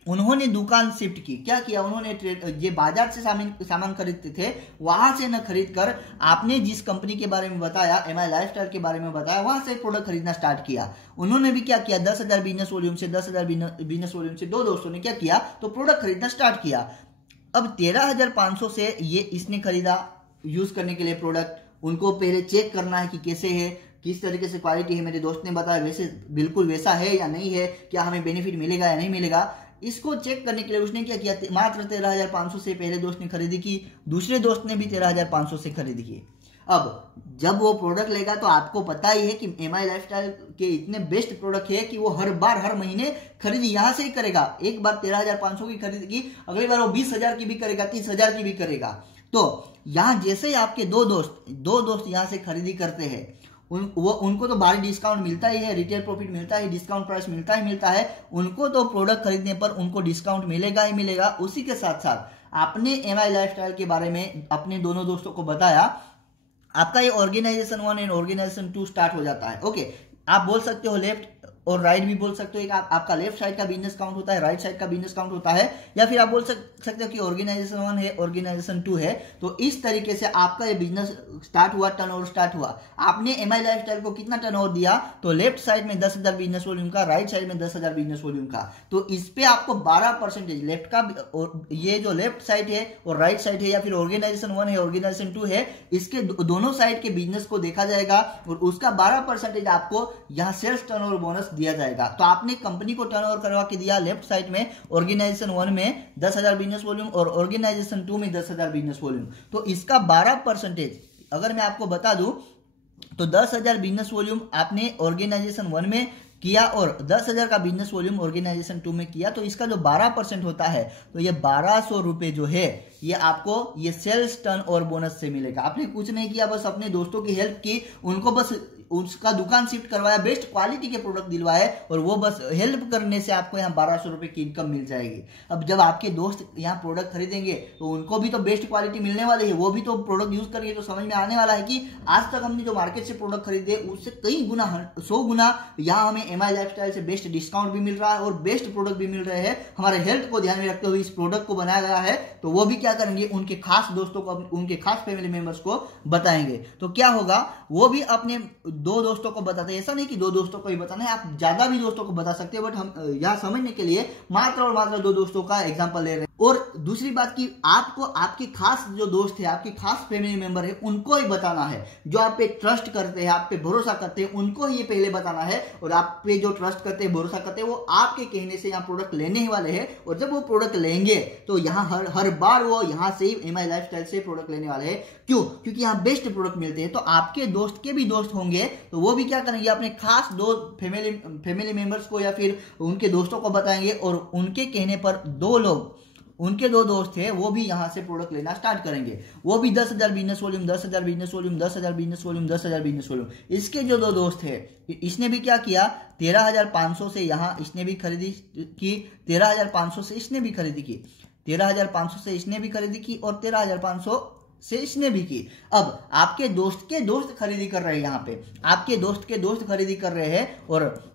उन्होंने दुकान शिफ्ट की। क्या किया उन्होंने, ये बाजार से सामान खरीदते थे, वहां से न खरीद कर आपने जिस कंपनी के बारे में बताया, एमआई लाइफस्टाइल के बारे में बताया, वहां से प्रोडक्ट खरीदना स्टार्ट किया। उन्होंने भी क्या किया, 10,000 बिजनेस वॉल्यूम से 2 दोस्तों ने क्या किया, तो प्रोडक्ट खरीदना स्टार्ट किया। अब 13,500 से ये इसने खरीदा यूज करने के लिए प्रोडक्ट, उनको पहले चेक करना है कि कैसे है, किस तरीके से क्वालिटी है, मेरे दोस्त ने बताया वैसे बिल्कुल वैसा है या नहीं है, क्या हमें बेनिफिट मिलेगा या नहीं मिलेगा। इसको चेक करने के लिए उसने क्या किया, मात्र 13,500 से पहले दोस्त ने खरीदी की, दूसरे दोस्त ने भी 13,500 से खरीदी की। अब जब वो प्रोडक्ट लेगा तो आपको पता ही है कि एमआई लाइफस्टाइल के इतने बेस्ट प्रोडक्ट है कि वो हर महीने खरीदी यहाँ से ही करेगा। एक बार 13,500 की खरीदी की, अगली बार वो 20,000 की भी करेगा, 30,000 की भी करेगा। तो यहाँ जैसे ही आपके दो दोस्त यहाँ से खरीदी करते हैं, उनको तो भारी डिस्काउंट मिलता ही है, रिटेल प्रॉफिट मिलता है, डिस्काउंट प्राइस मिलता है। उनको तो प्रोडक्ट खरीदने पर उनको डिस्काउंट मिलेगा ही मिलेगा। उसी के साथ साथ आपने एमआई लाइफस्टाइल के बारे में अपने दोनों दोस्तों को बताया, आपका ये ऑर्गेनाइजेशन 1 एंड ऑर्गेनाइजेशन 2 स्टार्ट हो जाता है। ओके, आप बोल सकते हो लेफ्ट और राइट भी बोल सकते हो, एक आपका लेफ्ट साइड का बिजनेस काउंट होता है, राइट साइड का बिजनेस काउंट होता है, या फिर आप बोल सकते हो कि ऑर्गेनाइजेशन 1 है, ऑर्गेनाइजेशन 2 है। तो इस तरीके से आपका ये बिजनेस स्टार्ट हुआ, टर्नओवर स्टार्ट हुआ। आपने एमआई लाइफस्टाइल को कितना टर्नओवर दिया, तो लेफ्ट साइड में 10,000 बिजनेस वॉल्यूम का, राइट साइड में 10,000 बिजनेस वॉल्यूम का। तो इस पे आपको 12% लेफ्ट का, ये जो लेफ्ट साइड है और राइट साइड है, या फिर ऑर्गेनाइजेशन 1 है, ऑर्गेनाइजेशन 2 है, इसके दोनों साइड के बिजनेस को देखा जाएगा और उसका 12% आपको यहाँ सेल्स टर्नओवर बोनस दिया जाएगा। तो आपने कंपनी को टर्नओवर करवा के दिया लेफ्ट साइड में, ऑर्गेनाइजेशन 1 में 10,000 बिजनेस वॉल्यूम और ऑर्गेनाइजेशन 2 में 10,000 बिजनेस वॉल्यूम। तो इसका 12%, अगर मैं आपको बता दूं तो 10,000 बिजनेस वॉल्यूम आपने ऑर्गेनाइजेशन 1 में किया और 10,000 का बिजनेस वॉल्यूम ऑर्गेनाइजेशन 2 में किया, तो इसका जो 12% होता है, तो ये 1200 रुपए जो है ये आपको ये सेल्स टर्न और बोनस से मिलेगा। आपने कुछ नहीं किया, बस अपने दोस्तों की हेल्प की, उनको बस उसका दुकान शिफ्ट करवाया, बेस्ट क्वालिटी के प्रोडक्ट दिलवाए और वो बस हेल्प करने से आपको यहाँ 1200 रुपए की इनकम मिल जाएगी। अब जब आपके दोस्त यहाँ प्रोडक्ट खरीदेंगे तो उनको भी तो बेस्ट क्वालिटी मिलने वाली है, वो भी तो प्रोडक्ट यूज करेंगे, तो समझ में आने वाला है कि आज तक हमने जो मार्केट से प्रोडक्ट खरीदे उससे कई गुना 100 गुना यहाँ हमें MI लाइफस्टाइल से बेस्ट डिस्काउंट भी मिल रहा है और बेस्ट प्रोडक्ट भी मिल रहे हैं। हमारे हेल्थ को ध्यान में रखते हुए इस प्रोडक्ट को बनाया गया है, तो वो भी क्या करेंगे, उनके खास दोस्तों को, उनके खास फैमिली मेंबर्स को बताएंगे। तो क्या होगा, वो भी अपने 2 दोस्तों को बताते हैं। ऐसा नहीं कि 2 दोस्तों को ही बताना है, आप ज्यादा भी दोस्तों को बता सकते हैं, बट हम यहाँ समझने के लिए मात्र और मात्र 2 दोस्तों का एग्जांपल ले रहे हैं। और दूसरी बात की आपको आपके खास जो दोस्त है, आपके खास फैमिली मेंबर है, उनको ही बताना है। जो आप पे ट्रस्ट करते हैं, आप पे भरोसा करते हैं, उनको ही ये पहले बताना है। और आप पे जो ट्रस्ट करते हैं, भरोसा करते हैं, वो आपके कहने से यहाँ प्रोडक्ट लेने ही वाले हैं। और जब वो प्रोडक्ट लेंगे तो यहाँ हर बार वो यहाँ से ही MI लाइफस्टाइल से प्रोडक्ट लेने वाले हैं। क्यों? क्योंकि यहाँ बेस्ट प्रोडक्ट मिलते हैं। तो आपके दोस्त के भी दोस्त होंगे, तो वो भी क्या करेंगे, अपने खास 2 फैमिली मेंबर्स को या फिर उनके दोस्तों को बताएंगे और उनके कहने पर 2 लोग, उनके 2 दोस्त है, वो भी यहां से प्रोडक्ट लेना स्टार्ट करेंगे। वो भी 10,000 business volume, 10,000 business volume, 10,000 business volume, 10,000 business volume. इसके जो 2 दोस्त है, इसने भी क्या किया, 13,500 से यहां इसने भी खरीदी की, 13,500 से इसने भी खरीदी की, 13,500 से इसने भी खरीदी की और 13,500 से इसने भी की। अब आपके दोस्त के दोस्त खरीदी कर रहे हैं, यहाँ पे आपके दोस्त के दोस्त खरीदी कर रहे हैं और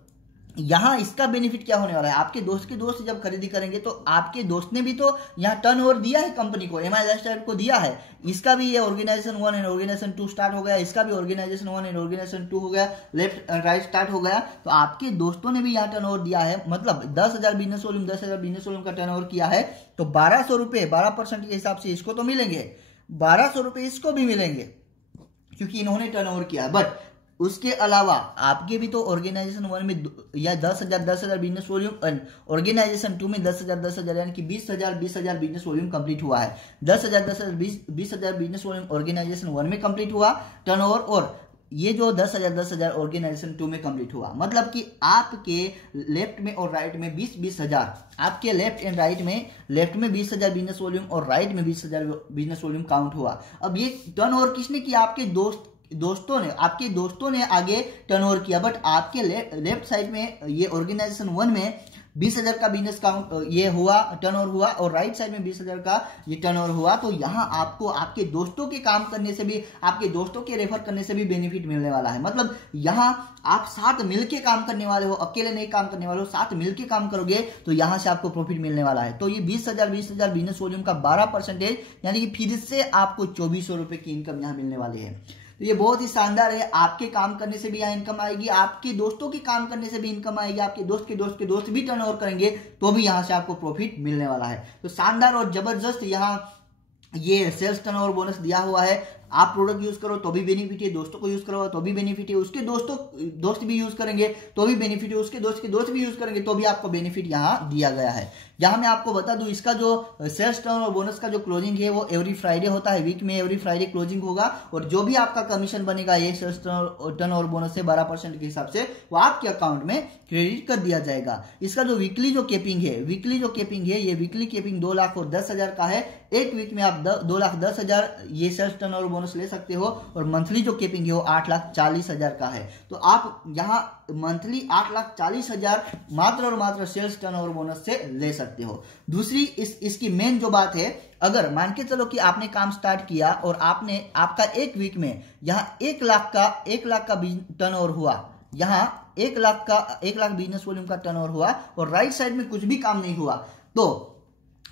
यहां इसका बेनिफिट क्या होने वाला है, आपके दोस्त के दोस्त जब खरीदी करेंगे तो आपके दोस्त ने भी तो यहाँ टर्नओवर दिया है कंपनी को, MI लाइफस्टाइल को दिया है। इसका भी ये ऑर्गेनाइजेशन 1 एंड ऑर्गेनाइजेशन 2 स्टार्ट हो गया, इसका भी ऑर्गेनाइजेशन 1 एंड ऑर्गेनाइजेशन 2 हो गया, लेफ्ट एंड राइट स्टार्ट हो गया। तो आपके दोस्तों ने भी यहाँ टर्नओवर दिया है, मतलब 10,000 बिजनेस वॉल्यूम, 10,000 बिजनेस वॉल्यूम का टर्नओवर किया है, तो 1200 रुपए 12% के हिसाब से इसको तो मिलेंगे, 1200 रुपए इसको भी मिलेंगे क्योंकि इन्होंने टर्नओवर किया। बट उसके अलावा आपके भी तो ऑर्गेनाइजेशन 1 में या 10,000 बिजनेस वॉल्यूम, ऑर्गेनाइजेशन 2 में 10,000 यानी कि 20,000 बिजनेस वॉल्यूम कंप्लीट हुआ है। 10,000 20,000 बिजनेस वॉल्यूम ऑर्गेनाइजेशन 1 में कंप्लीट हुआ टर्नओवर, और ये जो 10,000 ऑर्गेनाइजेशन 2 में कंप्लीट हुआ। मतलब कि आपके लेफ्ट में और राइट में 20,000, आपके लेफ्ट एंड राइट में, लेफ्ट में 20,000 बिजनेस वॉल्यूम और राइट में 20,000 बिजनेस वॉल्यूम काउंट हुआ। अब ये टर्नओवर किसने किया, आपके आपके दोस्तों ने आगे टर्नओवर किया, बट आपके लेफ्ट साइड में ये ऑर्गेनाइजेशन 1 में 20,000 का बिजनेस काउंट ये हुआ, टर्नओवर हुआ, और राइट साइड में 20,000 का ये टर्नओवर हुआ। तो यहाँ आपको आपके दोस्तों के काम करने से भी, आपके दोस्तों के रेफर करने से भी बेनिफिट मिलने वाला है। मतलब यहाँ आप साथ मिलके काम करने वाले हो, अकेले नहीं काम करने वाले हो, साथ मिलके काम करोगे तो यहाँ से आपको प्रॉफिट मिलने वाला है। तो ये 20,000 बिजनेस वॉल्यूम का 12% यानी कि फिर से आपको 2400 रुपए की इनकम यहाँ मिलने वाली है। तो ये बहुत ही शानदार है। आपके काम करने से भी यहाँ इनकम आएगी, आपके दोस्तों के काम करने से भी इनकम आएगी, आपके दोस्त के दोस्त भी टर्नओवर करेंगे तो भी यहाँ से आपको प्रॉफिट मिलने वाला है। तो शानदार और जबरदस्त यहाँ ये सेल्स टर्नओवर बोनस दिया हुआ है। आप प्रोडक्ट यूज करो तो भी बेनिफिट है, दोस्तों को यूज करो तो भी बेनिफिट है, उसके दोस्त भी यूज करेंगे तो भी बेनिफिट है, उसके दोस्त भी यूज करेंगे तो भी आपको बेनिफिट यहाँ दिया गया है। यहाँ मैं आपको बता दूं, इसका जो सेल्स टर्नओवर बोनस का जो क्लोजिंग है वो एवरी फ्राइडे होता है, वीक में एवरी फ्राइडे क्लोजिंग होगा, और जो भी आपका कमीशन बनेगा ये सेल्स टर्नओवर बोनस से 12% के हिसाब से वो आपके अकाउंट में क्रेडिट कर दिया जाएगा। इसका जो वीकली जो केपिंग है, ये वीकली केपिंग 2,10,000 का है। एक वीक में आप 2,10,000 ये सेल्स टर्नओवर बोनस ले सकते हो, और मंथली जो केपिंग है वो 8,40,000 का है। तो आप यहाँ मंथली 8,40,000 मात्र और मात्र सेल्स टर्नओवर बोनस से ले सकते हो। दूसरी इसकी मेन जो बात है, अगर मान के चलो कि आपने काम स्टार्ट किया और आपका एक वीक में यहाँ 1 लाख का टर्नओवर हुआ, यहाँ 1 लाख बिजनेस वॉल्यूम का टर्नओवर हुआ और राइट साइड में कुछ भी काम नहीं हुआ, तो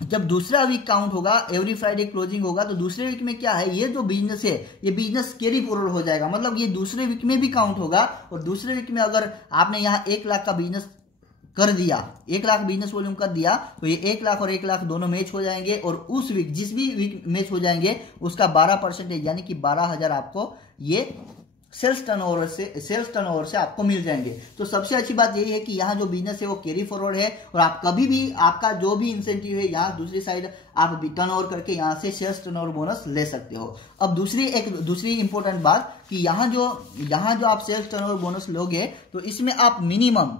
जब दूसरा वीक काउंट होगा, एवरी फ्राइडे क्लोजिंग होगा, तो दूसरे वीक में क्या है, ये जो बिजनेस है ये बिजनेस कैरी फॉरवर्ड हो जाएगा। मतलब ये दूसरे वीक में भी काउंट होगा, और दूसरे वीक में अगर आपने यहाँ 1 लाख का बिजनेस कर दिया, 1 लाख बिजनेस वॉल्यूम कर दिया, तो ये 1 लाख और 1 लाख दोनों मैच हो जाएंगे, और उस वीक जिस भी वीक मैच हो जाएंगे उसका 12% यानी कि 12,000 आपको ये सेल्स टर्नओवर से आपको मिल जाएंगे। तो सबसे अच्छी बात यही है कि यहाँ जो बिजनेस है वो कैरी फॉरवर्ड है और आप कभी भी आपका जो भी इंसेंटिव है यहाँ दूसरी साइड आप टर्नओवर करके यहाँ से सेल्स टर्नओवर बोनस ले सकते हो। अब दूसरी इंपॉर्टेंट बात कि यहाँ जो आप सेल्स टर्नओवर बोनस लोगे तो इसमें आप मिनिमम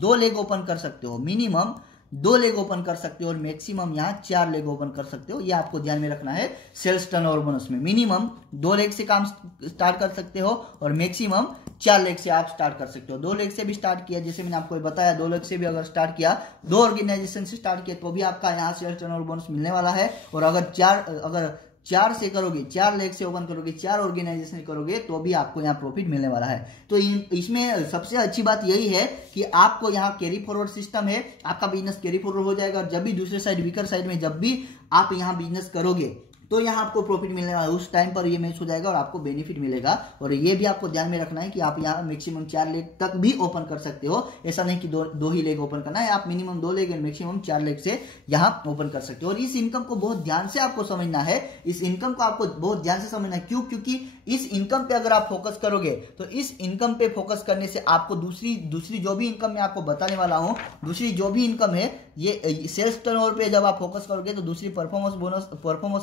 2 लेग ओपन कर सकते हो, मिनिमम 2 लेग ओपन कर सकते हो और मैक्सिमम यहाँ 4 लेग ओपन कर सकते हो। ये आपको ध्यान में रखना है। सेल्स टर्नओवर बोनस में मिनिमम 2 लेग से काम स्टार्ट कर सकते हो और मैक्सिमम 4 लेग से आप स्टार्ट कर सकते हो। 2 लेग से भी स्टार्ट किया, जैसे मैंने आपको बताया, 2 लेग से भी अगर स्टार्ट किया, 2 ऑर्गेनाइजेशन से स्टार्ट किया तो भी आपका यहाँ सेल्स टर्नओवर बोनस मिलने वाला है। और अगर 4 से करोगे, 4 लेग से ओपन करोगे, 4 ऑर्गेनाइजेशन करोगे तो भी आपको यहाँ प्रॉफिट मिलने वाला है। तो इसमें सबसे अच्छी बात यही है कि आपको यहाँ कैरी फॉरवर्ड सिस्टम है, आपका बिजनेस कैरी फॉरवर्ड हो जाएगा। जब भी दूसरे साइड वीकर साइड में जब भी आप यहाँ बिजनेस करोगे तो यहाँ आपको प्रॉफिट मिलने वाला है, उस टाइम पर ये मैच हो जाएगा और आपको बेनिफिट मिलेगा। और ये भी आपको ध्यान में रखना है कि आप यहाँ मैक्सिमम 4 लेग तक भी ओपन कर सकते हो, ऐसा नहीं कि दो ही लेग ओपन करना है, आप मिनिमम 2 लेग और मैक्सिमम 4 लेग से यहाँ ओपन कर सकते हो। और इस इनकम को बहुत ध्यान से आपको समझना है, इस इनकम को आपको बहुत ध्यान से समझना है। क्यों? क्योंकि इस इनकम पे अगर आप फोकस करोगे तो इस इनकम पे फोकस करने से आपको दूसरी जो भी इनकम मैं आपको बताने वाला हूँ, दूसरी जो भी इनकम है, ये सेल्स टर्नओवर पे जब आप फोकस करोगे तो दूसरी परफॉर्मेंस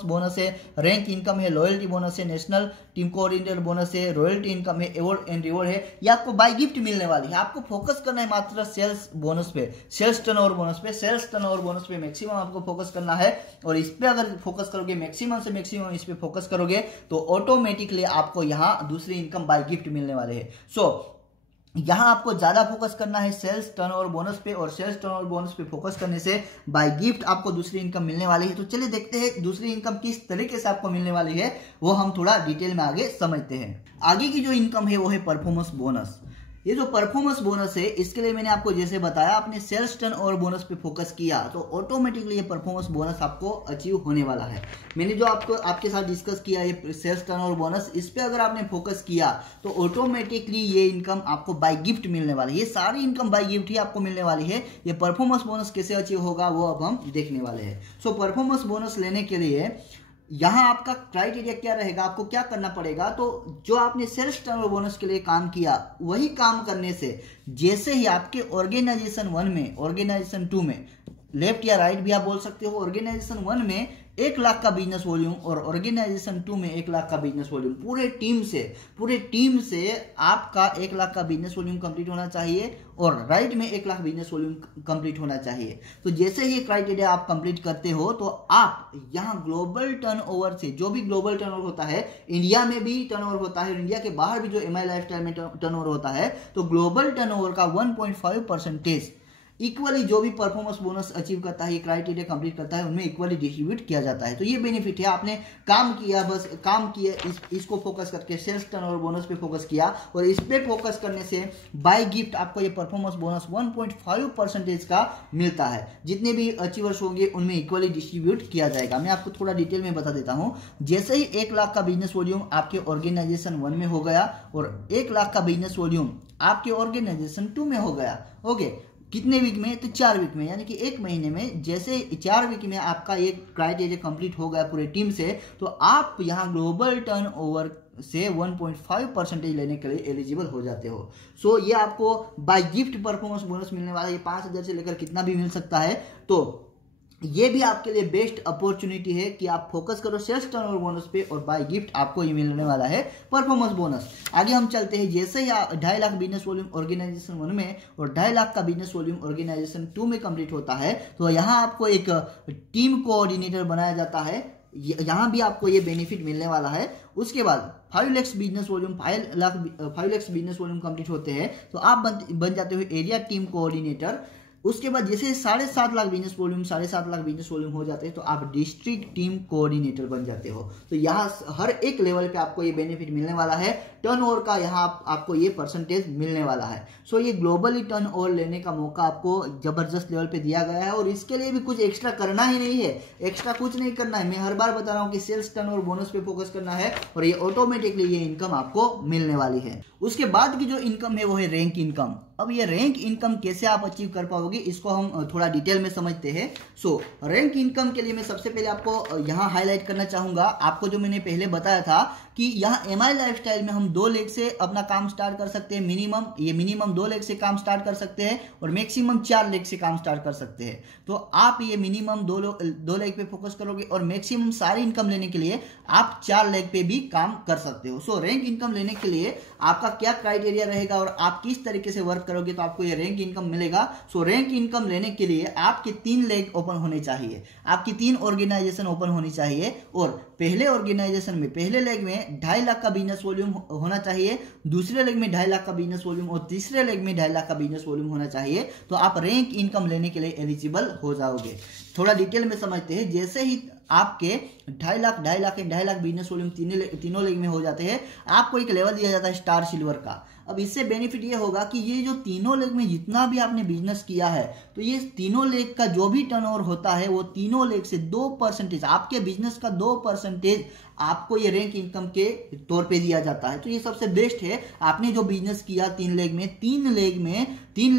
बोनस है, रैंक इनकम है, लॉयल्टी बोनस है, नेशनल टीम कोऑर्डिनेटर बोनस है, रॉयल्टी इनकम है, अवार्ड एंड रिवॉर्ड है, ये आपको बाय गिफ्ट मिलने वाली है। आपको फोकस करना है मात्र सेल्स बोनस पे, सेल्स टर्नओवर बोनस पे मैक्सिमम आपको फोकस करना है। और इस पे अगर फोकस करोगे, मैक्सिमम से मैक्सिमम इस पे फोकस करोगे तो ऑटोमेटिकली आपको यहाँ दूसरी इनकम बाय गिफ्ट मिलने वाले है। सो यहाँ आपको ज्यादा फोकस करना है सेल्स टर्नओवर बोनस पे, और सेल्स टर्नओवर बोनस पे फोकस करने से बाय गिफ्ट आपको दूसरी इनकम मिलने वाली है। तो चलिए देखते हैं दूसरी इनकम किस तरीके से आपको मिलने वाली है, वो हम थोड़ा डिटेल में आगे समझते हैं। आगे की जो इनकम है वो है परफॉर्मेंस बोनस। ये जो परफॉर्मेंस बोनस है, इसके लिए मैंने आपको जैसे बताया, आपने सेल्स टर्नओवर बोनस पे फोकस किया तो ऑटोमेटिकली ये परफॉर्मेंस बोनस आपको अचीव होने वाला है। मैंने जो आपके साथ डिस्कस किया ये सेल्स टर्नओवर बोनस, इस पे अगर आपने फोकस किया तो ऑटोमेटिकली ये इनकम आपको बाय गिफ्ट मिलने वाली है। ये सारी इनकम बाय गिफ्ट ही आपको मिलने वाली है। ये परफॉर्मेंस बोनस कैसे अचीव होगा वो अब हम देखने वाले हैं। सो परफॉर्मेंस बोनस लेने के लिए यहाँ आपका क्राइटेरिया क्या रहेगा, आपको क्या करना पड़ेगा, तो जो आपने सेल्स टर्नओवर बोनस के लिए काम किया वही काम करने से जैसे ही आपके ऑर्गेनाइजेशन 1 में, ऑर्गेनाइजेशन 2 में, लेफ्ट या राइट भी आप बोल सकते हो, ऑर्गेनाइजेशन 1 में 1 लाख का बिजनेस वॉल्यूम और ऑर्गेनाइजेशन 2 में 1 लाख का बिजनेस वॉल्यूम, पूरे टीम से आपका 1 लाख का बिजनेस वॉल्यूम कंप्लीट होना चाहिए और राइट में 1 लाख बिजनेस वॉल्यूम कंप्लीट होना चाहिए। तो जैसे ही क्राइटेरिया आप कंप्लीट करते हो तो आप यहाँ ग्लोबल टर्नओवर से, जो भी ग्लोबल टर्नओवर होता है, इंडिया में भी टर्नओवर होता है और इंडिया के बाहर भी जो एमआई लाइफस्टाइल में टर्नओवर होता है, तो ग्लोबल टर्नओवर का 1.5% इक्वली जो भी परफॉर्मेंस बोनस अचीव करता है, ये क्राइटेरिया कंप्लीट करता है, उनमें इक्वली डिस्ट्रीब्यूट किया जाता है। तो ये बेनिफिट है, आपने काम किया, बस काम किया, इसको फोकस करके सेल्स टर्नओवर बोनस पे फोकस किया और इस पे फोकस करने से बाय गिफ्ट आपको ये परफॉर्मेंस बोनस 1.5% का मिलता है। जितने भी अचीवर्स होंगे उनमें इक्वली डिस्ट्रीब्यूट किया जाएगा। मैं आपको थोड़ा डिटेल में बता देता हूँ। जैसे ही 1 लाख का बिजनेस वॉल्यूम आपके ऑर्गेनाइजेशन 1 में हो गया और 1 लाख का बिजनेस वॉल्यूम आपके ऑर्गेनाइजेशन 2 में हो गया, ओके, कितने वीक में, तो 4 वीक में, यानी कि 1 महीने में, जैसे 4 वीक में आपका एक क्राइटेरिया कंप्लीट हो गया पूरे टीम से, तो आप यहाँ ग्लोबल टर्नओवर से 1.5% लेने के लिए एलिजिबल हो जाते हो। सो ये आपको बाय गिफ्ट परफॉर्मेंस बोनस मिलने वाला है। ये 5,000 से लेकर कितना भी मिल सकता है। तो ये भी आपके लिए बेस्ट अपॉर्चुनिटी है कि आप फोकस करो सेल्स टर्नओवर बोनस पे और बाय गिफ्ट आपको ये मिलने वाला है परफॉर्मेंस बोनस। आगे हम चलते हैं। जैसे ही 2.5 लाख बिजनेस वॉल्यूम ऑर्गेनाइजेशन 1 में और 2.5 लाख का बिजनेस वॉल्यूम ऑर्गेनाइजेशन 2 में कंप्लीट होता है, तो यहाँ आपको एक टीम कोऑर्डिनेटर बनाया जाता है। यहाँ भी आपको ये बेनिफिट मिलने वाला है। उसके बाद 5 lakh business business volume complete होते हैं तो आप बन जाते हो एरिया टीम कोऑर्डिनेटर। उसके बाद जैसे 7.5 लाख बिजनेस वॉल्यूम हो जाते हैं तो आप डिस्ट्रिक्ट टीम कोऑर्डिनेटर बन जाते हो। तो यहाँ हर एक लेवल पे आपको ये बेनिफिट मिलने वाला है। टर्नओवर का यहाँ आपको ये परसेंटेज मिलने वाला है। सो ये ग्लोबली टर्नओवर लेने का मौका आपको जबरदस्त लेवल पे दिया गया है और इसके लिए भी कुछ एक्स्ट्रा करना ही नहीं है, एक्स्ट्रा कुछ नहीं करना है। मैं हर बार बता रहा हूँ कि सेल्स टर्नओवर बोनस पे फोकस करना है और ये ऑटोमेटिकली ये इनकम आपको मिलने वाली है। उसके बाद की जो इनकम है वो है रैंक इनकम। अब ये रैंक इनकम कैसे आप अचीव कर पाओगे इसको हम थोड़ा डिटेल में समझते हैं। सो रैंक इनकम के लिए मैं सबसे पहले आपको यहाँ हाईलाइट करना चाहूंगा, आपको जो मैंने पहले बताया था कि यहाँ एमआई लाइफस्टाइल में हम 2 लेग से अपना काम स्टार्ट कर सकते हैं। मिनिमम 2 लेग से काम स्टार्ट कर सकते हैं और मैक्सिमम 4 लेग से काम स्टार्ट कर सकते हैं। तो आप ये मिनिमम 2 लेग पे फोकस करोगे और मैक्सिमम सारी इनकम लेने के लिए आप 4 लेग पे भी काम कर सकते हो। सो रैंक इनकम लेने के लिए आपका क्या क्राइटेरिया रहेगा और आप किस तरीके से वर्क करोगे तो आपको ये रैंक इनकम मिलेगा। सो रैंक इनकम लेने के लिए आपके 3 लेग ओपन होने चाहिए, आपकी 3 ऑर्गेनाइजेशन ओपन होनी चाहिए और पहले ऑर्गेनाइजेशन में पहले लेग में 2.5 लाख का बिजनेस वॉल्यूम होना चाहिए, दूसरे लेग में 2.5 लाख का बिजनेस वॉल्यूम और तीसरे लेग में 2.5 लाख का बिजनेस वॉल्यूम होना चाहिए। तो आप रैंक इनकम लेने के लिए एलिजिबल हो जाओगे। थोड़ा डिटेल में समझते हैं। जैसे ही आपके 2.5 लाख बिजनेस वॉल्यूम तीनों लेग में हो जाते हैं, आपको एक लेवल दिया जाता है स्टार सिल्वर का। अब इससे बेनिफिट ये होगा कि ये जो तीनों लेग में जितना भी आपने बिजनेस किया है तो ये तीनों लेग का जो भी टर्नओवर होता है वो तीनों लेग से 2% आपके बिजनेस का 2% आपको ये रैंक इनकम के तौर पे दिया जाता है। तो ये सबसे बेस्ट है। आपने जो बिजनेस किया 3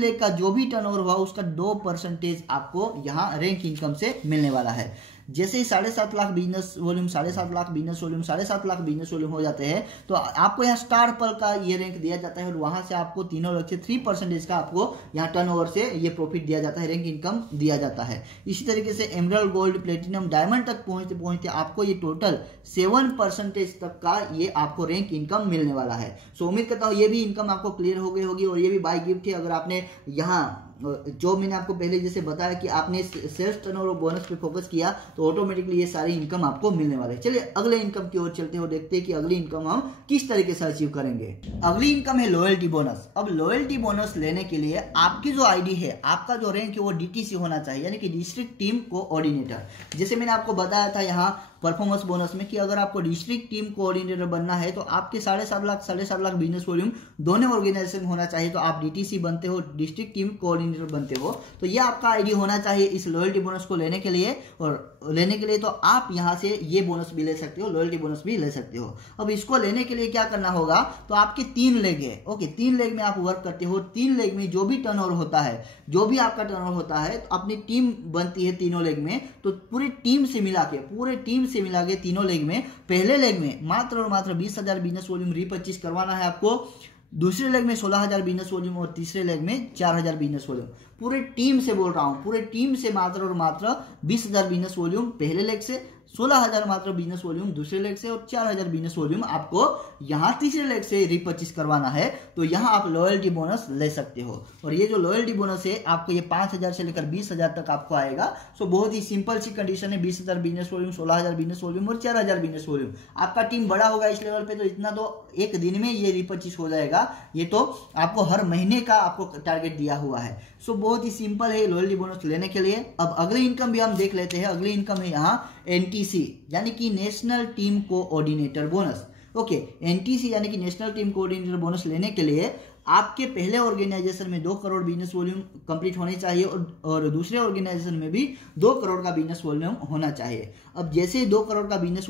लेग का जो भी टर्नओवर हुआ उसका 2% आपको यहाँ रैंक इनकम से मिलने वाला है। जैसे ही 7.5 lakh business volume 7.5 lakh business volume 7.5 lakh business volume हो जाते हैं तो आपको यहाँ स्टार पल का ये रैंक दिया जाता है और वहां से आपको तीनों लेग से 3% का आपको यहाँ टर्नओवर से ये प्रॉफिट दिया जाता है, रैंक इनकम दिया जाता है। इसी तरीके से एमरल्ड, गोल्ड, प्लेटिनम, डायमंड तक पहुंचते आपको ये टोटल 7% तक का ये आपको रैंक इनकम मिलने वाला है। सो उम्मीद करता हूँ ये भी इनकम आपको क्लियर हो गई होगी और ये भी बाय गिफ्ट है। अगर आपने यहाँ जो मैंने आपको पहले जैसे बताया कि आपने सेल्स टर्नओवर बोनस पे फोकस किया तो ऑटोमेटिकली ये सारी इनकम आपको मिलने वाले हैं। चलिए अगले इनकम की ओर चलते हो, देखते हैं कि अगली इनकम हम किस तरीके से अचीव करेंगे। अगली इनकम है लॉयल्टी बोनस। अब लॉयल्टी बोनस लेने के लिए आपकी जो आईडी है, आपका जो रैंक है वो डीटीसी होना चाहिए, यानी कि डिस्ट्रिक्ट टीम कोऑर्डिनेटर। जैसे मैंने आपको बताया था यहाँ परफॉर्मेंस बोनस में कि अगर आपको डिस्ट्रिक्ट टीम कोऑर्डिनेटर बनना है तो आपके 7.5 लाख बिजनेस वॉल्यूम दोनों ऑर्गेनाइजेशन में होना चाहिए। तो आप डीटीसी बनते हो, डिस्ट्रिक्ट टीम कोऑर्डिनेटर बनते हो, तो ये आपका आईडी होना चाहिए इस लॉयल्टी बोनस को लेने के लिए। और लेने के लिए तो आप यहाँ से ये बोनस भी ले सकते हो, लॉयल्टी बोनस भी ले सकते हो। अब इसको लेने के लिए क्या करना होगा, तो आपके 3 लेग है। ओके, 3 लेग में आप वर्क करते हो। 3 लेग में जो भी टर्नओवर होता है, जो भी आपका टर्नओवर होता है, तो अपनी टीम बनती है तीनों लेग में। तो पूरी टीम से मिला के तीनों लेग में, पहले लेग में मात्र और मात्र 20,000 बिजनेस वॉल्यूम रीपर्चेज करवाना है आपको, दूसरे लेग में 16,000 बिजनेस वॉल्यूम और तीसरे लेग में 4,000 बिजनेस वॉल्यूम। पूरे टीम से बोल रहा हूं, पूरे टीम से मात्र और मात्र 20,000 बिजनेस वॉल्यूम पहले लेग से, 16,000 मात्र बिजनेस वॉल्यूम दूसरे लेग से और 4,000 बिजनेस वॉल्यूम आपको यहाँ तीसरे लेग से रिपर्चेज करवाना है। तो यहाँ आप लॉयल्टी बोनस ले सकते हो। और ये जो लॉयल्टी बोनस है आपको ये 5,000 से लेकर 20,000 तक आपको आएगा। सो बहुत ही सिंपल सी कंडीशन है, 20,000 बिजनेस वॉल्यूम, 16,000 बिजनेस वॉल्यूम और 4,000 बिजनेस वॉल्यूम। आपका टीम बड़ा होगा इस लेवल पे तो इतना तो एक दिन में ये रिपर्चेज हो जाएगा। ये तो आपको हर महीने का आपको टारगेट दिया हुआ है। सो बहुत ही सिंपल है लॉयल्टी बोनस लेने के लिए। अब अगली इनकम भी हम देख लेते हैं। अगली इनकम है यहाँ एनटीसी यानी कि national team coordinator bonus. Okay, NTC यानी कि नेशनल टीम कोऑर्डिनेटर बोनस लेने के लिए आपके पहले ऑर्गेनाइजेशन में 2 करोड़ बिजनेस वॉल्यूम कंप्लीट होने चाहिए और दूसरे ऑर्गेनाइजेशन में भी 2 करोड़ का बिजनेस वॉल्यूम होना चाहिए। अब जैसे ही 2 करोड़ का बिजनेस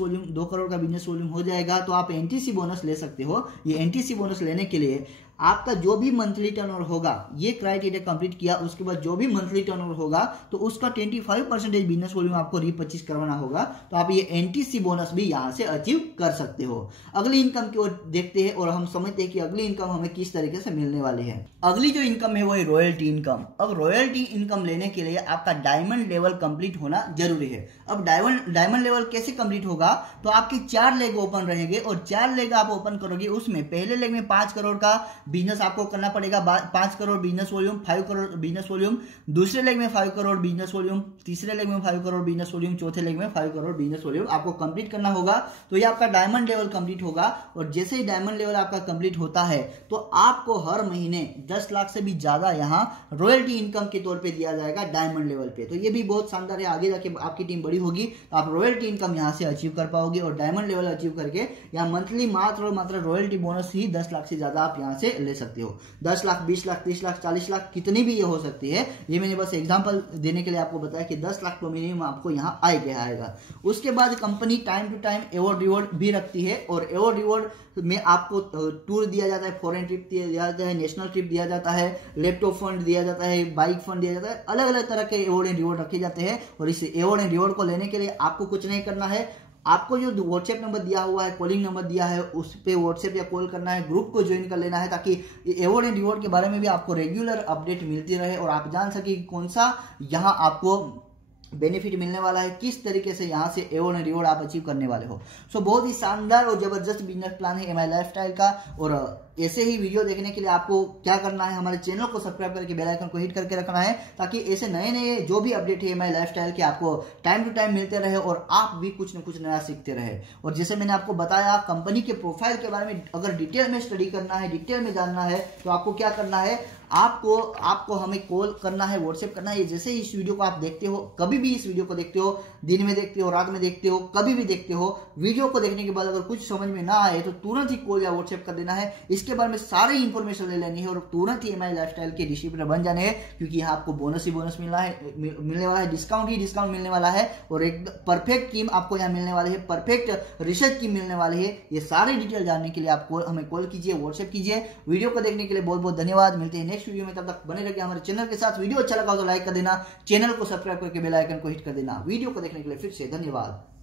वॉल्यूम हो जाएगा तो आप एनटीसी बोनस ले सकते हो। ये एनटीसी बोनस लेने के लिए आपका जो भी मंथली टर्नओवर होगा, ये क्राइटेरिया कंप्लीट किया उसके बाद जो भी मंथली टर्नओवर होगा तो उसका 25% बिजनेस वॉल्यूम आपको रीपर्चेज करवाना होगा। तो आप ये एनटीसी बोनस भी यहाँ से अचीव कर सकते हो। अगली इनकम की ओर देखते हैं और हम समझते हैं कि अगली इनकम हमें किस तरीके से मिलने वाली है। अगली जो इनकम है वो है रॉयल्टी इनकम। अब रॉयल्टी इनकम लेने के लिए आपका डायमंड लेवल कंप्लीट होना जरूरी है। अब डायमंड लेवल कैसे कंप्लीट होगा, तो आपके 4 लेग ओपन रहेंगे और 4 लेग आप ओपन करोगे, उसमें पहले लेग में 5 करोड़ का बिजनेस आपको करना पड़ेगा, 5 crore business volume, 5 crore business volume, दूसरे लेग में 5 करोड़ बिजनेस वॉल्यूम, तीसरे लेग में 5 करोड़ बिजनेस वॉल्यूम, चौथे लेग में 5 करोड़ बिजनेस वॉल्यूम आपको कंप्लीट करना होगा। तो ये आपका डायमंड लेवल कंप्लीट होगा। और जैसे ही डायमंड लेवल आपका कंप्लीट होता है तो आपको हर महीने 10 लाख से भी ज्यादा यहाँ रॉयल्टी इनकम के तौर पे दिया जाएगा डायमंड लेवल पे। तो ये भी बहुत शानदार है। आगे जाके आपकी टीम बड़ी होगी तो आप रॉयल्टी इनकम यहाँ से अचीव कर पाओगे और डायमंड लेवल अचीव करके यहाँ मंथली मात्र और मात्र रॉयल्टी बोनस ही 10 लाख से ज्यादा आप यहाँ से ले सकते हो। 10 लाख, 20 लाख, 30 लाख, 40 लाख, कितनी भी ये हो सकती है। ये मैंने बस एग्जांपल देने के लिए आपको बताया कि 10 लाख तो मिनिमम आपको यहाँ आएगा। उसके बाद company time to time award reward भी रखती है, और अवार्ड रिवॉर्ड में आपको टूर दिया जाता है, फॉरेन ट्रिप दिया जाता है, नेशनल ट्रिप दिया जाता है, लैपटॉप फंड दिया जाता है, बाइक फंड दिया जाता है, अलग अलग तरह के अवार्ड एंड रिवॉर्ड रखे जाते हैं। और इस अवार्ड एंड रिवॉर्ड को लेने के लिए आपको कुछ नहीं करना है, आपको जो व्हाट्सएप नंबर दिया हुआ है, कॉलिंग नंबर दिया है, उस पे व्हाट्सएप या कॉल करना है, ग्रुप को ज्वाइन कर लेना है, ताकि अवार्ड एंड रिवॉर्ड के बारे में भी आपको रेगुलर अपडेट मिलती रहे और आप जान सके कि कौन सा यहाँ आपको बेनिफिट मिलने वाला है, किस तरीके से यहाँ से अवार्ड एंड रिवॉर्ड आप अचीव करने वाले हो। सो बहुत ही शानदार और जबरदस्त बिजनेस प्लान है एमआई लाइफस्टाइल का। और ऐसे ही वीडियो देखने के लिए आपको क्या करना है, हमारे चैनल को सब्सक्राइब करके बेल आइकन को हिट करके रखना है, ताकि ऐसे नए नए जो भी अपडेट है एमआई लाइफस्टाइल के आपको टाइम टू टाइम मिलते रहे और आप भी कुछ न कुछ नया सीखते रहे। और जैसे मैंने आपको बताया, कंपनी के प्रोफाइल के बारे में अगर डिटेल में स्टडी करना है, डिटेल में जानना है, तो आपको क्या करना है, आपको हमें कॉल करना है, व्हाट्सएप करना है। जैसे इस वीडियो को आप देखते हो, कभी भी इस वीडियो को देखते हो, दिन में देखते हो, रात में देखते हो, कभी भी देखते हो, वीडियो को देखने के बाद अगर कुछ समझ में ना आए तो तुरंत ही कॉल या व्हाट्सएप कर देना है। इसके बारे में सारी इंफॉर्मेशन ले लेनी है और तुरंत ही एमआई लाइफस्टाइल के डिस्ट्रीब्यूटर बन जाने हैं, क्योंकि यहाँ आपको बोनस ही बोनस मिलने वाला है, डिस्काउंट ही डिस्काउंट मिलने वाला है, और एक परफेक्ट टीम आपको यहाँ मिलने वाली है, परफेक्ट रिसर्च टीम मिलने वाली है। ये सारी डिटेल जानने के लिए आप हमें कॉल कीजिए, व्हाट्सएप कीजिए। वीडियो को देखने के लिए बहुत बहुत धन्यवाद। मिलते हैं नेक्स्ट वीडियो में, तब तक बने रहिए हमारे चैनल के साथ। वीडियो अच्छा लगा हो तो लाइक कर देना, चैनल को सब्सक्राइब करके बेल आइकन को हिट कर देना। वीडियो को देखने के लिए फिर से धन्यवाद।